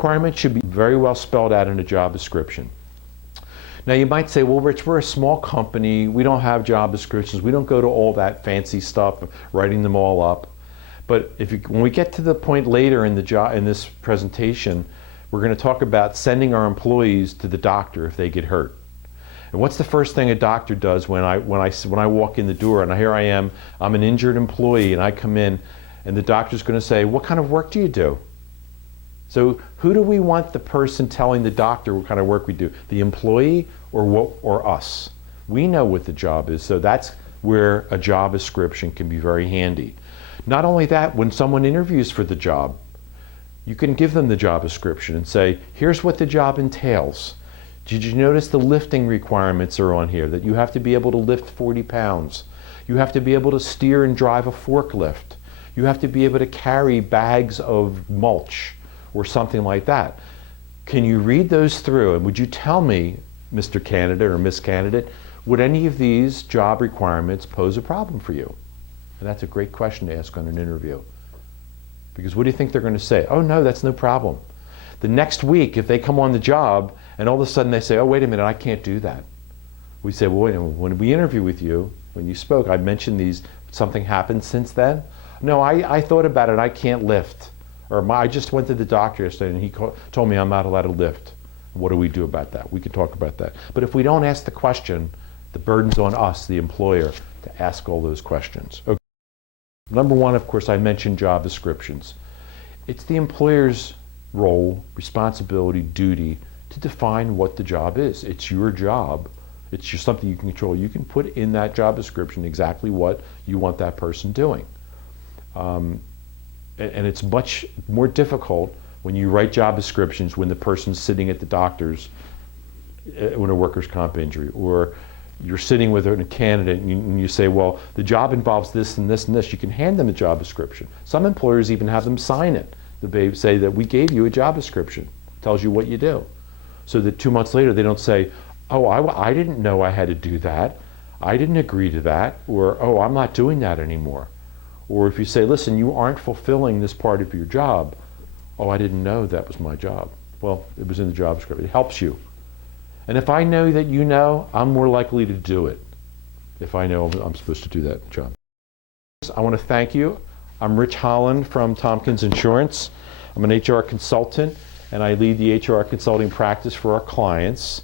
requirements should be very well spelled out in a job description. Now you might say, well, Rich, we're a small company, we don't have job descriptions, we don't go to all that fancy stuff, writing them all up. But when we get to the point later in this presentation, we're going to talk about sending our employees to the doctor if they get hurt. And what's the first thing a doctor does when I walk in the door and here I am, I'm an injured employee and I come in and the doctor's going to say, what kind of work do you do? So who do we want the person telling the doctor what kind of work we do? The employee or us? We know what the job is, so that's where a job description can be very handy. Not only that, when someone interviews for the job, you can give them the job description and say, here's what the job entails. Did you notice the lifting requirements are on here, that you have to be able to lift 40 pounds. You have to be able to steer and drive a forklift. You have to be able to carry bags of mulch or something like that. Can you read those through and would you tell me, Mr. Candidate or Miss Candidate, would any of these job requirements pose a problem for you? And that's a great question to ask on an interview. Because what do you think they're going to say? Oh no, that's no problem. The next week, if they come on the job and all of a sudden they say, oh wait a minute, I can't do that. We say, well wait a minute, when we interview with you, when you spoke, I mentioned these, something happened since then? No, I thought about it, I can't lift. Or I just went to the doctor yesterday and he told me I'm not allowed to lift. What do we do about that? We can talk about that. But if we don't ask the question, the burden's on us, the employer, to ask all those questions. Okay. Number one, of course, I mentioned job descriptions. It's the employer's role, responsibility, duty to define what the job is. It's your job. It's just something you can control. You can put in that job description exactly what you want that person doing. And it's much more difficult when you write job descriptions when the person's sitting at the doctor's when a workers' comp injury, or you're sitting with a candidate and you say, well, the job involves this and this and this. You can hand them a job description. Some employers even have them sign it. They say that we gave you a job description. It tells you what you do. So that 2 months later they don't say, oh, I didn't know I had to do that. I didn't agree to that. Or, oh, I'm not doing that anymore. Or if you say, listen, you aren't fulfilling this part of your job. Oh, I didn't know that was my job. Well, it was in the job description. It helps you. And if I know that you know, I'm more likely to do it if I know I'm supposed to do that job. I want to thank you. I'm Rich Holland from Tompkins Insurance. I'm an HR consultant and I lead the HR consulting practice for our clients.